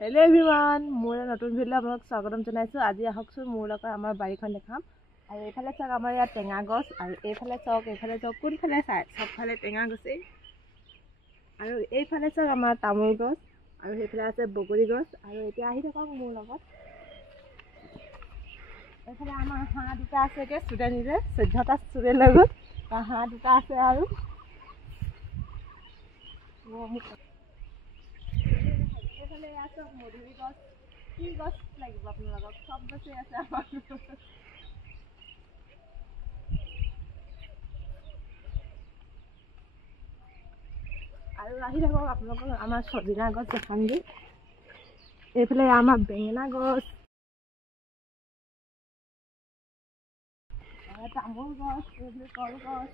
Hello everyone मोर नतुन video आपनाक स्वागतम जनाइছো। আজি আহকচোন মোৰ লগত আমাৰ বাৰীখন দেখাম। আৰু এইফালে চাওক আমাৰ ইয়াত টেঙা গছ, আৰু এইফালে চাওক কোনফালে চাই সবফালে টেঙা গছে। আৰু এইফালে চাওক আমাৰ তামোল গছ, আৰু সেইফালে আছে বগৰী গছ। আৰু এতিয়া আহি থাকক মোৰ লগত। এইফালে আমাৰ হাঁহ দুটা আছে কে ষ্টুডেণ্টে 14টা ষ্টুডেণ্ট লগত হাঁহ দুটা আছে। আৰু মধুৰী গছ কি গছ লাগিব আপোনালোকক সব গছে আছে আমাৰ। আৰু আহি থাকক আপোনালোকক আমাৰ সজিনা গছ দেখামগৈ। এইফালে আমাৰ বেঙেনা গছ, তামোল গছ, এইফালে কল গছ,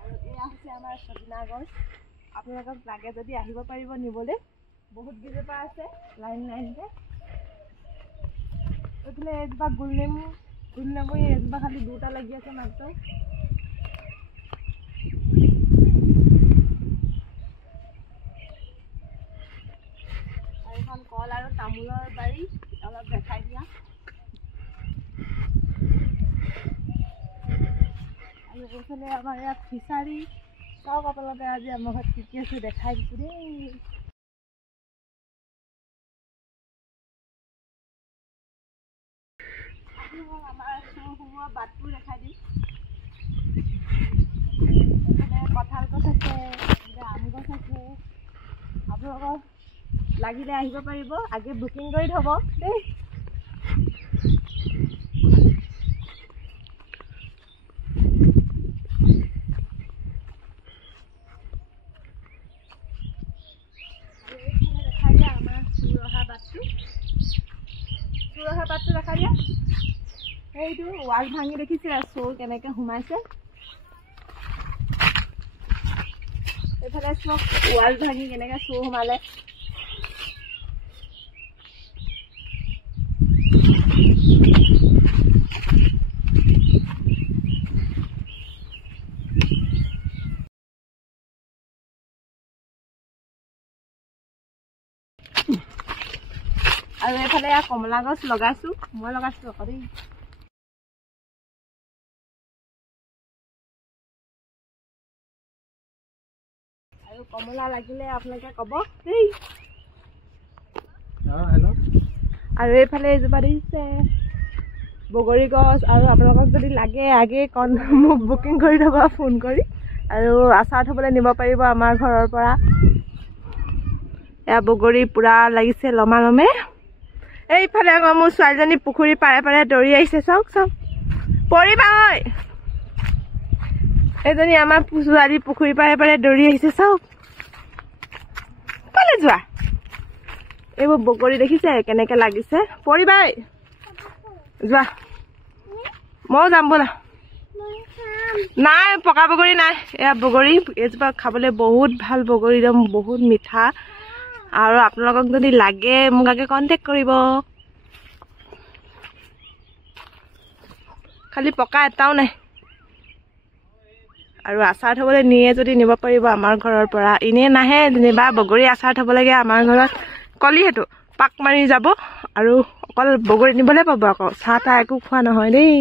আৰু এয়া হৈছে আমাৰ সজিনা গছ। আপোনালোকক লাগে যদি আহিব পাৰিব নিবলৈ। বহুত গিজোপা আছে লাইন লাইনকে। এইফালে এজোপা গোলনেমু এজোপা খালি দুটা লাগি আছে মাত্ৰ। আৰু এখন কল আৰু তামোলৰ বাৰী অলপ দেখাই দিয়া। আৰু এইফালে আমাৰ ইয়াত ফিচাৰী চাওক আপোনালোকে। আজি আমাৰ ঘৰত কি আছে দেখাই দিছোঁ দেই। আমাৰ সোমোৱা বাটটো দেখাই দিম। কঁঠাল গছ আছে, আম গছ আছে। আপোনালোকৰ লাগিলে আহিব পাৰিব, আগে বুকিং কৰি থ'ব দেই। চুৰহা বাটটো দেখা দিয়া। এইটো ৱাল ভাঙি দেখিছে চোৰ কেনেকে সোমাইছে। এইফালে চব ৱাল ভাঙি কেনেকে চোৰ সোমালে। আৰু এইফালে কমলা গছ লগাইছো, মই লগাইছো আকৌ দেই। আৰু কমলা লাগিলে আপোনালোকে ক'ব দেই। আৰু এইফালে এজোপা দেখিছে বগৰী গছ। আৰু আপোনালোকক যদি লাগে আগে মোক বুকিং কৰি থ'ব ফোন কৰি। আৰু আচাৰ থ'বলৈ নিব পাৰিব আমাৰ ঘৰৰ পৰা। এয়া বগৰী পুৰা লাগিছে লমা লমে। এইফালে আকৌ মোৰ ছোৱালীজনী পুখুৰী পাৰে পাৰে দৌৰি আহিছে। চাওক পৰিবা ঐ। এইজনী আমাৰ ছোৱালী পুখুৰী পাৰে পাৰে দৌৰি আহিছে। চাওক কলে যোৱা। এইবোৰ বগৰী দেখিছে কেনেকে লাগিছে। পৰিবা যোৱা, ময়ো যাম ব'লা। নাই পকা বগৰী নাই, এয়া বগৰী। এইজোপা খাবলৈ বহুত ভাল বগৰী, একদম বহুত মিঠা। আৰু আপোনালোকক যদি লাগে মোক আগে কণ্টেক্ট কৰিব। খালি পকা এটাও নাই। আৰু আচাৰ থ'বলৈ নিয়ে যদি নিব পাৰিব আমাৰ ঘৰৰ পৰা। এনেই নাহে যেনিবা বগৰী আচাৰ থ'ব লাগে আমাৰ ঘৰত। কলি সেইটো পাক মাৰি যাব। আৰু অকল বগৰী নিবলৈ পাব আকৌ, চাহ তাহ একো খোৱা নহয় দেই।